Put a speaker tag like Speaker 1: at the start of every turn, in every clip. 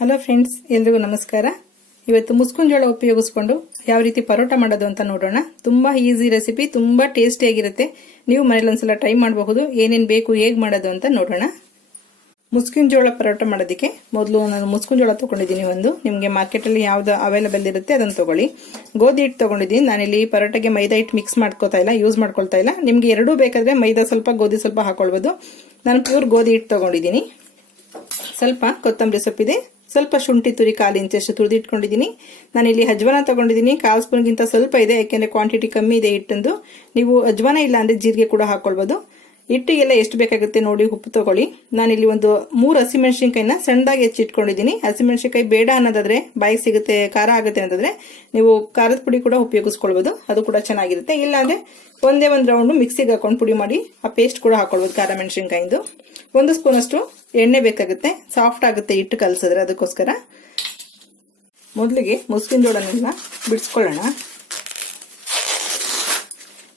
Speaker 1: Hello friends ಎಲ್ರಿಗೂ ನಮಸ್ಕಾರ. ಇವತ್ತು ಮುಸ್ಕುನ್ ಜೋಳ ಉಪಯೋಗಿಸ್ಕೊಂಡು ಯಾವ ರೀತಿ ಪರೋಟ ಮಾಡೋದು ಅಂತ ನೋಡೋಣ. ತುಂಬಾ ಈಸಿ ರೆಸಿಪಿ ತುಂಬಾ ಟೇಸ್ಟಿಯಾಗಿರುತ್ತೆ ನೀವು ಮನೇಲಿ ಒಂದ್ಸಲ ಟ್ರೈ ಮಾಡಬಹುದು. ಏನೇನು ಬೇಕು, ಹೇಗೆ ಮಾಡೋದು ಅಂತ ನೋಡೋಣ. ಮುಸ್ಕಿನ ಜೋಳ ಪರೋಟ ಮಾಡೋದಕ್ಕೆ ಮೊದಲು ನಾನು ಮುಸ್ಕಿನ ಜೋಳ ತೊಗೊಂಡಿದ್ದೀನಿ ಒಂದು. ನಿಮಗೆ ಮಾರ್ಕೆಟಲ್ಲಿ ಯಾವ್ದು ಅವೈಲಬಲ್ ಇರುತ್ತೆ ಅದನ್ನು ತಗೊಳ್ಳಿ. ಗೋಧಿ ಹಿಟ್ಟು ತೊಗೊಂಡಿದ್ದೀನಿ. ನಾನಿಲ್ಲಿ ಪರೋಟಗೆ ಮೈದಾ ಹಿಟ್ಟು ಮಿಕ್ಸ್ ಮಾಡ್ಕೋತಾ ಇಲ್ಲ ಯೂಸ್ ಮಾಡ್ಕೊಳ್ತಾ ಇಲ್ಲ. ನಿಮಗೆ ಎರಡೂ ಬೇಕಾದ್ರೆ ಮೈದಾ ಸ್ವಲ್ಪ, ಗೋಧಿ ಸ್ವಲ್ಪ ಹಾಕೊಳ್ಬೋದು. ನಾನು ಪ್ಯೂರ್ ಗೋಧಿ ಹಿಟ್ಟು ತೊಗೊಂಡಿದ್ದೀನಿ. ಸ್ವಲ್ಪ ಕೊತ್ತಂಬರಿ ಸೊಪ್ಪಿದೆ. ಸ್ವಲ್ಪ ಶುಂಠಿ ತುರಿ ಕಾಲು ಇಂಚಷ್ಟು ತುರಿದಿಟ್ಕೊಂಡಿದ್ದೀನಿ. ಇಲ್ಲಿ ಅಜ್ವಾನ ತಗೊಂಡಿದ್ದೀನಿ. ಕಾಲು ಸ್ಪೂನ್ಗಿಂತ ಸ್ವಲ್ಪ ಇದೆ, ಯಾಕೆಂದರೆ ಕ್ವಾಂಟಿಟಿ ಕಮ್ಮಿ ಇದೆ ಹಿಟ್ಟಂದು. ನೀವು ಅಜ್ವಾನ ಇಲ್ಲ ಅಂದ್ರೆ ಜೀರಿಗೆ ಕೂಡ ಹಾಕ್ಕೊಳ್ಬೋದು ಹಿಟ್ಟಿಗೆಲ್ಲ ಎಷ್ಟು ಬೇಕಾಗುತ್ತೆ ನೋಡಿ ಉಪ್ಪು ತಗೊಳ್ಳಿ. ನಾನಿಲ್ಲಿ ಒಂದು ಮೂರು ಹಸಿಮೆಣಸಿನ್ಕಾಯಿನ ಸಣ್ಣದಾಗಿ ಹೆಚ್ಚಿಟ್ಕೊಂಡಿದ್ದೀನಿ. ಹಸಿಮೆಣಸಿನ್ಕಾಯಿ ಬೇಡ ಅನ್ನೋದಾದ್ರೆ ಬಾಯಿಗೆ ಸಿಗುತ್ತೆ, ಖಾರ ಆಗುತ್ತೆ ಅಂತಂದ್ರೆ ನೀವು ಖಾರದ ಪುಡಿ ಕೂಡ ಉಪಯೋಗಿಸ್ಕೊಳ್ಬೋದು. ಅದು ಕೂಡ ಚೆನ್ನಾಗಿರುತ್ತೆ. ಇಲ್ಲಾಂದರೆ ಒಂದೇ ಒಂದು ರೌಂಡ್ ಮಿಕ್ಸಿಗೆ ಹಾಕೊಂಡು ಪುಡಿ ಮಾಡಿ ಆ ಪೇಸ್ಟ್ ಕೂಡ ಹಾಕೊಳ್ಬೋದು ಖಾರ ಮೆಣಸಿನ್ಕಾಯಿಂದು. ಒಂದು ಸ್ಪೂನಷ್ಟು ಎಣ್ಣೆ ಬೇಕಾಗುತ್ತೆ. ಸಾಫ್ಟ್ ಆಗುತ್ತೆ ಹಿಟ್ಟು ಕಲಸಿದ್ರೆ ಅದಕ್ಕೋಸ್ಕರ. ಮೊದಲಿಗೆ ಮುಸ್ಕಿನ ಜೋಳನೆಲ್ಲ ಬಿಡಿಸ್ಕೊಳ್ಳೋಣ.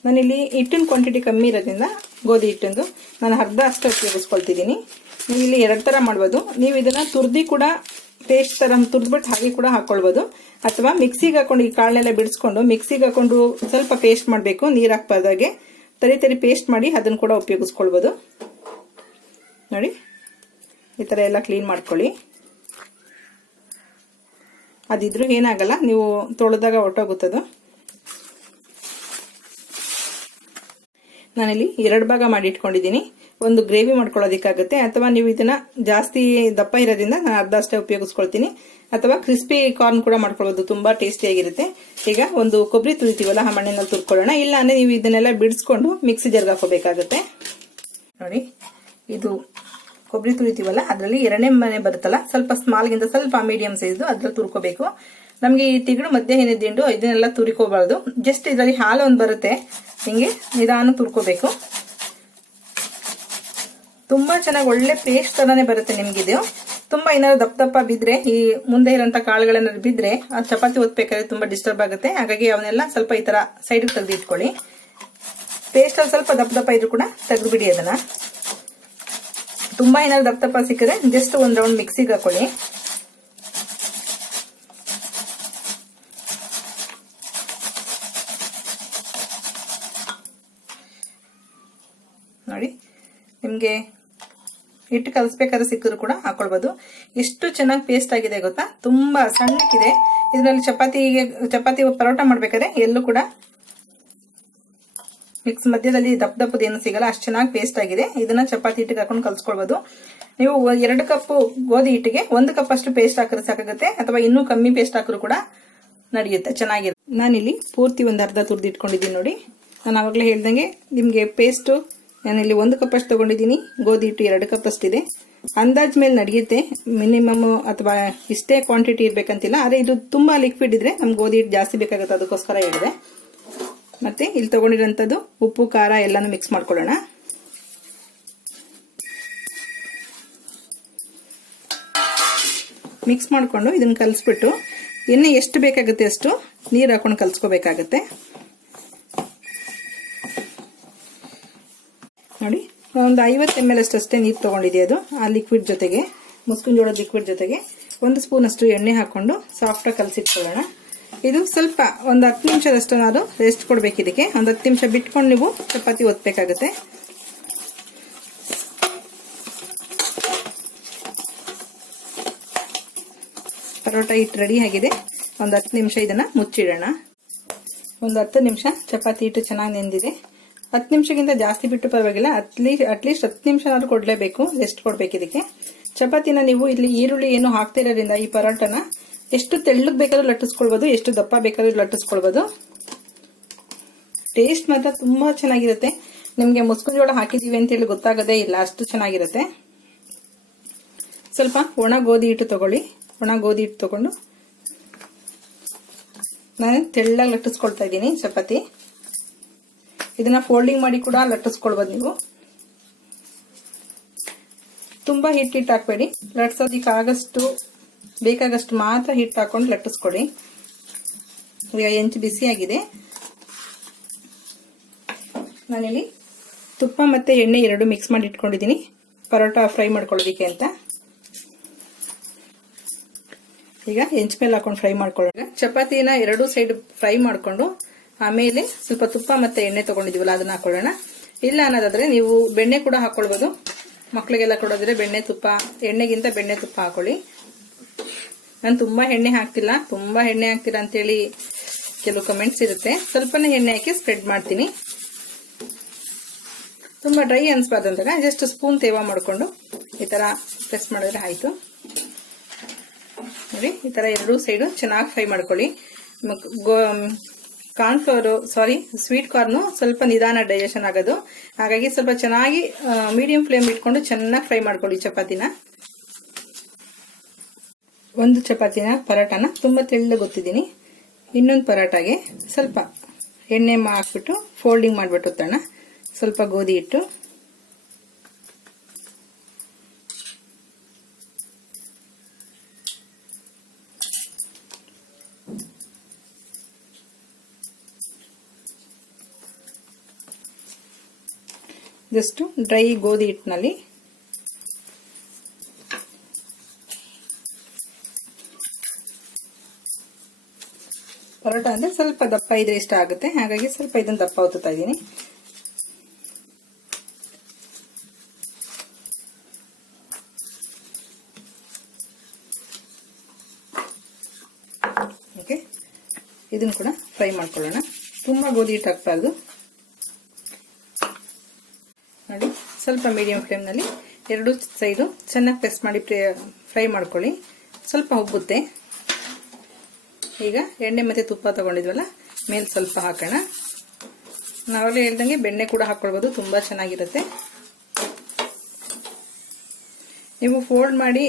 Speaker 1: ನಾನಿಲ್ಲಿ ಹಿಟ್ಟಿನ ಕ್ವಾಂಟಿಟಿ ಕಮ್ಮಿ ಇರೋದ್ರಿಂದ ಗೋಧಿ ಹಿಟ್ಟಂದು ನಾನು ಅರ್ಧ ಅಷ್ಟು ಉಪಯೋಗಿಸ್ಕೊಳ್ತಿದ್ದೀನಿ ನೀವು ಇಲ್ಲಿ ಎರಡು ಥರ ಮಾಡ್ಬೋದು. ನೀವು ಇದನ್ನು ತುರ್ದಿ ಕೂಡ ಟೇಸ್ಟ್ ಥರ ತುರ್ದ್ಬಿಟ್ಟು ಹಾಗೆ ಕೂಡ ಹಾಕ್ಕೊಳ್ಬೋದು ಅಥವಾ ಮಿಕ್ಸಿಗೆ ಹಾಕೊಂಡು ಈ ಕಾಳನ್ನೆಲ್ಲ ಬಿಡಿಸ್ಕೊಂಡು ಮಿಕ್ಸಿಗೆ ಹಾಕೊಂಡು ಸ್ವಲ್ಪ ಪೇಸ್ಟ್ ಮಾಡಬೇಕು. ನೀರು ಹಾಕ್ಬಾರ್ದಾಗೆ. ತರಿ ತರಿ ಪೇಸ್ಟ್ ಮಾಡಿ ಅದನ್ನು ಕೂಡ ಉಪಯೋಗಿಸ್ಕೊಳ್ಬೋದು. ನೋಡಿ, ಈ ಥರ ಎಲ್ಲ ಕ್ಲೀನ್ ಮಾಡ್ಕೊಳ್ಳಿ. ಅದಿದ್ರೂ ಏನಾಗಲ್ಲ, ನೀವು ತೊಳೆದಾಗ ಹೊಟ್ಟೋಗುತ್ತದು. ನಾನಿಲ್ಲಿ ಎರಡು ಭಾಗ ಮಾಡಿ ಇಟ್ಕೊಂಡಿದ್ದೀನಿ. ಒಂದು ಗ್ರೇವಿ ಮಾಡ್ಕೊಳ್ಳೋದಕ್ಕಾಗುತ್ತೆ, ಅಥವಾ ನೀವು ಇದನ್ನ ಜಾಸ್ತಿ ದಪ್ಪ ಇರೋದ್ರಿಂದ ನಾನು ಅರ್ಧ ಅಷ್ಟೇ ಉಪಯೋಗಿಸ್ಕೊಳ್ತೀನಿ. ಅಥವಾ ಕ್ರಿಸ್ಪಿ ಕಾರ್ನ್ ಕೂಡ ಮಾಡ್ಕೊಳ್ಳೋದು ತುಂಬ ಟೇಸ್ಟಿಯಾಗಿರುತ್ತೆ ಈಗ ಒಂದು ಕೊಬ್ಬರಿ ತುರಿತೀವಲ್ಲ, ಆ ಮಣ್ಣಿನಲ್ಲಿ ತುರ್ಕೊಳ್ಳೋಣ. ಇಲ್ಲ ಅಂದರೆ ನೀವು ಇದನ್ನೆಲ್ಲ ಬಿಡಿಸ್ಕೊಂಡು ಮಿಕ್ಸಿ ಜರ್ಗಾಕೋಬೇಕಾಗುತ್ತೆ ನೋಡಿ. ಇದು ಕೊಬ್ಬರಿ ತುರಿತೀವಲ್ಲ ಅದರಲ್ಲಿ ಎರಡನೇ ಮನೆ ಬರುತ್ತಲ್ಲ, ಸ್ವಲ್ಪ ಸ್ಮಾಲ್ಗಿಂತ ಸ್ವಲ್ಪ ಮೀಡಿಯಂ ಸೈಜ್ ಅದ್ರಲ್ಲಿ ತುರ್ಕೋಬೇಕು. ನಮಗೆ ಈ ತಿಗಳು ಮಧ್ಯೆ ಏನೇ ದಿಂಡು ಇದನ್ನೆಲ್ಲ ತುರಿಕೋಬಾರ್ದು. ಜಸ್ಟ್ ಇದರಲ್ಲಿ ಹಾಲು ಒಂದು ಬರುತ್ತೆ ಹಿಂಗೆ ನಿಧಾನ ತುರ್ಕೋಬೇಕು. ತುಂಬಾ ಚೆನ್ನಾಗಿ ಒಳ್ಳೆ ಪೇಸ್ಟ್ ತರನೇ ಬರುತ್ತೆ ನಿಮಗಿದು ತುಂಬಾ ಏನಾದ್ರು ದಪ್ಪ ದಪ್ಪ ಬಿದ್ರೆ, ಈ ಮುಂದೆ ಇರೋಂಥ ಕಾಳುಗಳೇನಾದ್ರು ಬಿದ್ರೆ, ಆ ಚಪಾತಿ ಒತ್ಬೇಕಾದ್ರೆ ತುಂಬಾ ಡಿಸ್ಟರ್ಬ್ ಆಗುತ್ತೆ. ಹಾಗಾಗಿ ಅವನ್ನೆಲ್ಲ ಸ್ವಲ್ಪ ಈ ತರ ಸೈಡಿಗೆ ತೆಗೆದು ಇಟ್ಕೊಳ್ಳಿ ಪೇಸ್ಟ್ ಅಲ್ಲಿ ಸ್ವಲ್ಪ ದಪ್ಪ ದಪ್ಪ ಇದ್ರೂ ಕೂಡ ತೆಗೆದು ಬಿಡಿ ಅದನ್ನ. ತುಂಬಾ ಏನಾದ್ರು ದಪ್ಪ ಸಿಕ್ಕಿದ್ರೆ ಜಸ್ಟ್ ಒಂದ್ ರೌಂಡ್ ಮಿಕ್ಸಿಗೆ ಹಾಕೊಳ್ಳಿ. ನೋಡಿ, ನಿಮಗೆ ಹಿಟ್ಟು ಕಲಿಸ್ಬೇಕಾದ್ರೆ ಸಿಕ್ಕಿದ್ರು ಕೂಡ ಹಾಕೊಳ್ಬೋದು. ಎಷ್ಟು ಚೆನ್ನಾಗಿ ಪೇಸ್ಟ್ ಆಗಿದೆ ಗೊತ್ತಾ? ತುಂಬಾ ಸಣ್ಣಕ್ಕಿದೆ. ಇದರಲ್ಲಿ ಚಪಾತಿಗೆ, ಚಪಾತಿ ಪರೋಟ ಮಾಡ್ಬೇಕಾದ್ರೆ ಎಲ್ಲೂ ಕೂಡ ಮಿಕ್ಸ್ ಮಧ್ಯದಲ್ಲಿ ದಪ್ಪ ದಪ್ಪದ ಏನು ಸಿಗಲ್ಲ, ಅಷ್ಟು ಚೆನ್ನಾಗಿ ಪೇಸ್ಟ್ ಆಗಿದೆ. ಇದನ್ನ ಚಪಾತಿ ಹಿಟ್ಟಿಗೆ ಹಾಕೊಂಡು ಕಲ್ಸ್ಕೊಳ್ಬಹುದು ನೀವು ಎರಡು ಕಪ್ ಗೋಧಿ ಹಿಟ್ಟಿಗೆ ಒಂದು ಕಪ್ ಅಷ್ಟು ಪೇಸ್ಟ್ ಹಾಕಿದ್ರೆ ಸಾಕಾಗುತ್ತೆ, ಅಥವಾ ಇನ್ನೂ ಕಮ್ಮಿ ಪೇಸ್ಟ್ ಹಾಕಿದ್ರು ಕೂಡ ನಡೆಯುತ್ತೆ, ಚೆನ್ನಾಗಿದೆ. ನಾನಿಲ್ಲಿ ಪೂರ್ತಿ ಒಂದು ಅರ್ಧ ತುರ್ದು ಇಟ್ಕೊಂಡಿದ್ದೀನಿ ನೋಡಿ. ನಾನು ಆವಾಗಲೇ ಹೇಳ್ದಂಗೆ ನಿಮಗೆ ಪೇಸ್ಟು ನಾನಿಲ್ಲಿ ಒಂದು ಕಪ್ ಅಷ್ಟು ತಗೊಂಡಿದ್ದೀನಿ, ಗೋಧಿ ಹಿಟ್ಟು ಎರಡು ಕಪ್ ಅಷ್ಟಿದೆ. ಅಂದಾಜ್ ಮೇಲೆ ನಡೆಯುತ್ತೆ ಮಿನಿಮಮ್ ಅಥವಾ ಇಷ್ಟೇ ಕ್ವಾಂಟಿಟಿ ಇರಬೇಕಂತಿಲ್ಲ, ಆದರೆ ಇದು ತುಂಬಾ ಲಿಕ್ವಿಡ್ ಇದ್ರೆ ನಮ್ಗೆ ಗೋಧಿ ಹಿಟ್ಟು ಜಾಸ್ತಿ ಬೇಕಾಗುತ್ತೆ, ಅದಕ್ಕೋಸ್ಕರ ಹೇಳಿದೆ. ಮತ್ತೆ ಇಲ್ಲಿ ತಗೊಂಡಿರೋಂಥದ್ದು ಉಪ್ಪು, ಖಾರ ಎಲ್ಲಾನು ಮಿಕ್ಸ್ ಮಾಡ್ಕೊಳ್ಳೋಣ. ಮಿಕ್ಸ್ ಮಾಡಿಕೊಂಡು ಇದನ್ನು ಕಲಿಸ್ಬಿಟ್ಟು ಎಣ್ಣೆ ಎಷ್ಟು ಬೇಕಾಗುತ್ತೆ ಅಷ್ಟು ನೀರು ಹಾಕೊಂಡು ಕಲಿಸ್ಕೋಬೇಕಾಗತ್ತೆ. ನೋಡಿ, ಒಂದು ಐವತ್ತು ಎಂ ಎಲ್ ಅಷ್ಟು ಅಷ್ಟೇ ನೀರು ತೊಗೊಂಡಿದೆ ಅದು, ಆ ಲಿಕ್ವಿಡ್ ಜೊತೆಗೆ, ಮುಸ್ಕಿನ ಜೋಳದ ಲಿಕ್ವಿಡ್ ಜೊತೆಗೆ. ಒಂದು ಸ್ಪೂನ್ ಅಷ್ಟು ಎಣ್ಣೆ ಹಾಕೊಂಡು ಸಾಫ್ಟಾಗಿ ಕಲಸಿಟ್ಕೊಳ್ಳೋಣ. ಇದು ಸ್ವಲ್ಪ ಒಂದು ಹತ್ತು ನಿಮಿಷದಷ್ಟು ನಾನು ರೆಸ್ಟ್ ಕೊಡ್ಬೇಕು ಇದಕ್ಕೆ. ಒಂದು ಹತ್ತು ನಿಮಿಷ ಬಿಟ್ಕೊಂಡು ನೀವು ಚಪಾತಿ ಒತ್ತಬೇಕಾಗುತ್ತೆ ಪರೋಟ ಹಿಟ್ಟು ರೆಡಿ ಆಗಿದೆ. ಒಂದು ಹತ್ತು ನಿಮಿಷ ಇದನ್ನ ಮುಚ್ಚಿಡೋಣ. ಒಂದು ಹತ್ತು ನಿಮಿಷ ಚಪಾತಿ ಹಿಟ್ಟು ಚೆನ್ನಾಗಿ ನೆಂದಿದೆ. ಹತ್ತು ನಿಮಿಷಕ್ಕಿಂತ ಜಾಸ್ತಿ ಬಿಟ್ಟು ಪರವಾಗಿಲ್ಲ. ಅಟ್ಲೀಸ್ಟ್ ಅಟ್ಲೀಸ್ಟ್ ಹತ್ತು ನಿಮಿಷನಾದ್ರೂ ಕೊಡಲೇಬೇಕು ರೆಸ್ಟ್ ಕೊಡ್ಬೇಕು ಇದಕ್ಕೆ. ಚಪಾತಿನ ನೀವು ಇಲ್ಲಿ ಈರುಳ್ಳಿ ಏನು ಹಾಕ್ತಿರೋದ್ರಿಂದ ಈ ಪರೋಟನ ಎಷ್ಟು ತೆಳ್ಳಗ್ ಬೇಕಾದ್ರೂ ಲಟ್ಟಿಸ್ಕೊಳ್ಬೋದು, ಎಷ್ಟು ದಪ್ಪ ಬೇಕಾದ್ರೂ ಲಟ್ಟಿಸ್ಕೊಳ್ಬೋದು. ಟೇಸ್ಟ್ ಮಾತ್ರ ತುಂಬಾ ಚೆನ್ನಾಗಿರುತ್ತೆ. ನಿಮಗೆ ಮುಸ್ಕಿನ ಜೋಳ ಹಾಕಿದೀವಿ ಅಂತೇಳಿ ಗೊತ್ತಾಗದೆ ಇಲ್ಲ, ಅಷ್ಟು ಚೆನ್ನಾಗಿರುತ್ತೆ. ಸ್ವಲ್ಪ ಒಣ ಗೋಧಿ ಹಿಟ್ಟು ತಗೊಳ್ಳಿ. ಒಣ ಗೋಧಿ ಹಿಟ್ಟು ತಗೊಂಡು ನಾನು ತೆಳ್ಳಗೆ ಲಟ್ಟಿಸ್ಕೊಳ್ತಾ ಇದ್ದೀನಿ ಚಪಾತಿ. ಇದನ್ನ ಫೋಲ್ಡಿಂಗ್ ಮಾಡಿ ಕೂಡ ಲಟ್ಟಿಸ್ಕೊಳ್ಬೋದು ನೀವು. ತುಂಬಾ ಹಿಟ್ಟು ಹಿಟ್ಟು ಹಾಕ್ಬೇಡಿ. ಲಟ್ಸೋದಿಕ್ಕೆ ಆಗಷ್ಟು ಬೇಕಾಗಷ್ಟು ಮಾತ್ರ ಹಿಟ್ಟು ಹಾಕೊಂಡು ಲಟ್ಟಿಸ್ಕೊಡಿ. ಈಗ ಹೆಂಚು ಬಿಸಿಯಾಗಿದೆ ನಾನಿಲ್ಲಿ ತುಪ್ಪ ಮತ್ತೆ ಎಣ್ಣೆ ಎರಡು ಮಿಕ್ಸ್ ಮಾಡಿ ಇಟ್ಕೊಂಡಿದ್ದೀನಿ. ಪರೋಟ ಫ್ರೈ ಮಾಡ್ಕೊಳ್ಳೋದಿಕ್ಕೆ ಅಂತ. ಈಗ ಹೆಂಚ್ ಮೇಲೆ ಹಾಕೊಂಡು ಫ್ರೈ ಮಾಡ್ಕೊಳ್ಳೋಣ. ಚಪಾತಿನ ಎರಡು ಸೈಡ್ ಫ್ರೈ ಮಾಡಿಕೊಂಡು ಆಮೇಲೆ ಸ್ವಲ್ಪ ತುಪ್ಪ ಮತ್ತೆ ಎಣ್ಣೆ ತಗೊಂಡಿದೀವಲ್ಲ ಅದನ್ನ ಹಾಕೊಳ್ಳೋಣ. ಇಲ್ಲ ಅನ್ನೋದಾದರೆ ನೀವು ಬೆಣ್ಣೆ ಕೂಡ ಹಾಕ್ಕೊಳ್ಬೋದು. ಮಕ್ಕಳಿಗೆಲ್ಲ ಕೊಡೋದ್ರೆ ಬೆಣ್ಣೆ ತುಪ್ಪ, ಎಣ್ಣೆಗಿಂತ ಬೆಣ್ಣೆ ತುಪ್ಪ ಹಾಕೊಳ್ಳಿ. ನಾನು ತುಂಬಾ ಎಣ್ಣೆ ಹಾಕ್ತಿಲ್ಲ, ತುಂಬಾ ಎಣ್ಣೆ ಹಾಕ್ತೀರಾ ಅಂತೇಳಿ ಕೆಲವು ಕಮೆಂಟ್ಸ್ ಇರುತ್ತೆ. ಸ್ವಲ್ಪನೇ ಎಣ್ಣೆ ಹಾಕಿ ಸ್ಪ್ರೆಡ್ ಮಾಡ್ತೀನಿ. ತುಂಬಾ ಡ್ರೈ ಅನ್ಸ್ಬಾರ್ದು ಅಂದಾಗ ಜಸ್ಟ್ ಸ್ಪೂನ್ ತೇವ ಮಾಡಿಕೊಂಡು ಈ ತರ ಪ್ರೆಸ್ ಮಾಡಿದ್ರೆ ಆಯ್ತು. ನೋಡಿ, ಈ ತರ ಎರಡೂ ಸೈಡು ಚೆನ್ನಾಗಿ ಫ್ರೈ ಮಾಡ್ಕೊಳ್ಳಿ. ಕಾರ್ನ್ಫ್ಲವರು ಸಾರಿ ಸ್ವೀಟ್ ಕಾರ್ನು ಸ್ವಲ್ಪ ನಿಧಾನ ಡೈಜೆಷನ್ ಆಗೋದು. ಹಾಗಾಗಿ ಸ್ವಲ್ಪ ಚೆನ್ನಾಗಿ ಮೀಡಿಯಂ ಫ್ಲೇಮ್ ಇಟ್ಕೊಂಡು ಚೆನ್ನಾಗಿ ಫ್ರೈ ಮಾಡ್ಕೊಳ್ಳಿ ಚಪಾತಿನ. ಒಂದು ಚಪಾತಿನ ಪರೋಟಾನ ತುಂಬ ತೆಳ್ಳಗೆ ಗೊತ್ತಿದ್ದೀನಿ. ಇನ್ನೊಂದು ಪರೋಟಾಗೆ ಸ್ವಲ್ಪ ಎಣ್ಣೆ ಹಾಕ್ಬಿಟ್ಟು ಫೋಲ್ಡಿಂಗ್ ಮಾಡಿಬಿಟ್ಟು ತಣ್ಣ ಸ್ವಲ್ಪ ಗೋಧಿ ಹಿಟ್ಟು. ಜಸ್ಟು ಡ್ರೈ ಗೋಧಿ ಹಿಟ್ಟಿನಲ್ಲಿ ಪರೋಟ ಅಂದ್ರೆ ಸ್ವಲ್ಪ ದಪ್ಪ ಇದ್ರೆ ಇಷ್ಟ ಆಗುತ್ತೆ. ಹಾಗಾಗಿ ಸ್ವಲ್ಪ ಇದನ್ನ ದಪ್ಪ ಒತ್ತುತ್ತಾ ಇದ್ದೀನಿ. ಓಕೆ ಇದನ್ನು ಕೂಡ ಫ್ರೈ ಮಾಡ್ಕೊಳ್ಳೋಣ. ತುಂಬ ಗೋಧಿ ಹಿಟ್ಟು ಹಾಕ್ಬಾರ್ದು. ನೋಡಿ, ಸ್ವಲ್ಪ ಮೀಡಿಯಂ ಫ್ಲೇಮ್ನಲ್ಲಿ ಎರಡು ಸೈಡು ಚೆನ್ನಾಗಿ ಪ್ರೆಸ್ ಮಾಡಿ ಫ್ರೈ ಮಾಡ್ಕೊಳ್ಳಿ. ಸ್ವಲ್ಪ ಉಬ್ಬುತ್ತೆ. ಈಗ ಎಣ್ಣೆ ಮತ್ತು ತುಪ್ಪ ತಗೊಂಡಿದ್ವಲ್ಲ, ಮೇಲೆ ಸ್ವಲ್ಪ ಹಾಕೋಣ. ನಾವಾಗಲೇ ಹೇಳ್ದಂಗೆ ಬೆಣ್ಣೆ ಕೂಡ ಹಾಕ್ಕೊಳ್ಬೋದು ತುಂಬ ಚೆನ್ನಾಗಿರುತ್ತೆ. ನೀವು ಫೋಲ್ಡ್ ಮಾಡಿ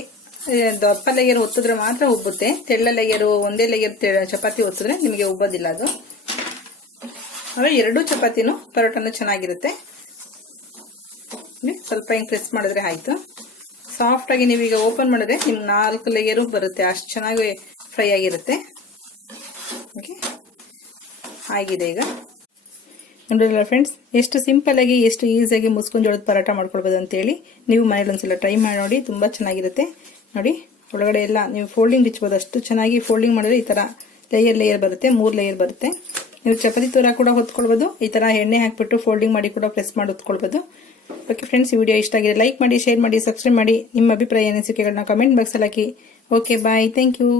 Speaker 1: ದಪ್ಪ ಲೇಯರ್ ಒತ್ತಿದ್ರೆ ಮಾತ್ರ ಉಬ್ಬುತ್ತೆ. ತೆಳ್ಳ ಲೆಗೆರು ಒಂದೇ ಲೇಯರ್ ಚಪಾತಿ ಒತ್ತಿದ್ರೆ ನಿಮಗೆ ಉಬ್ಬೋದಿಲ್ಲ ಅದು. ಆಮೇಲೆ ಎರಡೂ ಚಪಾತಿನೂ ಪರೋಟನೂ ಚೆನ್ನಾಗಿರುತ್ತೆ. ಸ್ವಲ್ಪ ಹಿಂಗೆ ಪ್ರೆಸ್ ಮಾಡಿದ್ರೆ ಆಯ್ತು. ಸಾಫ್ಟ್ ಆಗಿ ನೀವೀಗ ಓಪನ್ ಮಾಡಿದ್ರೆ ನಿಮ್ಗೆ ನಾಲ್ಕು ಲೇಯರು ಬರುತ್ತೆ. ಅಷ್ಟು ಚೆನ್ನಾಗಿ ಫ್ರೈ ಆಗಿರುತ್ತೆ. ಆಗಿದೆ ಈಗ. ನೋಡಿರಲ್ಲ ಫ್ರೆಂಡ್ಸ್ ಎಷ್ಟು ಸಿಂಪಲ್ ಆಗಿ, ಎಷ್ಟು ಈಸಿಯಾಗಿ ಮುಸ್ಕೊಂಡು ಜೋಳದ ಪರೋಟ ಮಾಡ್ಕೊಳ್ಬೋದು ಅಂತೇಳಿ ನೀವು ಮನೇಲಿ ಒಂದ್ಸಲ ಟ್ರೈ ಮಾಡಿ ನೋಡಿ, ತುಂಬ ಚೆನ್ನಾಗಿರುತ್ತೆ. ನೋಡಿ, ಒಳಗಡೆ ಎಲ್ಲ ನೀವು ಫೋಲ್ಡಿಂಗ್ ಬಿಚ್ಬೋದು ಅಷ್ಟು ಚೆನ್ನಾಗಿ ಫೋಲ್ಡಿಂಗ್ ಮಾಡಿದ್ರೆ ಈ ಥರ ಲೇಯರ್ ಲೇಯರ್ ಬರುತ್ತೆ, ಮೂರು ಲೇಯರ್ ಬರುತ್ತೆ. ನೀವು ಚಪಾತಿ ತೂರ ಕೂಡ ಹೊತ್ಕೊಳ್ಬೋದು, ಈ ಥರ ಎಣ್ಣೆ ಹಾಕ್ಬಿಟ್ಟು ಫೋಲ್ಡಿಂಗ್ ಮಾಡಿ ಕೂಡ ಪ್ರೆಸ್ ಮಾಡಿ ಹೊತ್ಕೊಳ್ಬೋದು. ಓಕೆ ಫ್ರೆಂಡ್ಸ್ ಈ ವಿಡಿಯೋ ಇಷ್ಟ ಆಗಿದೆ ಲೈಕ್ ಮಾಡಿ ಶೇರ್ ಮಾಡಿ ಸಬ್ಸ್ಕ್ರೈಬ್ ಮಾಡಿ, ನಿಮ್ಮ ಅಭಿಪ್ರಾಯ ಅನಿಸಿಕೆಗಳನ್ನ ಕಮೆಂಟ್ ಬಾಕ್ಸಲ್ಲಿ ಹಾಕಿ. Okay bye thank you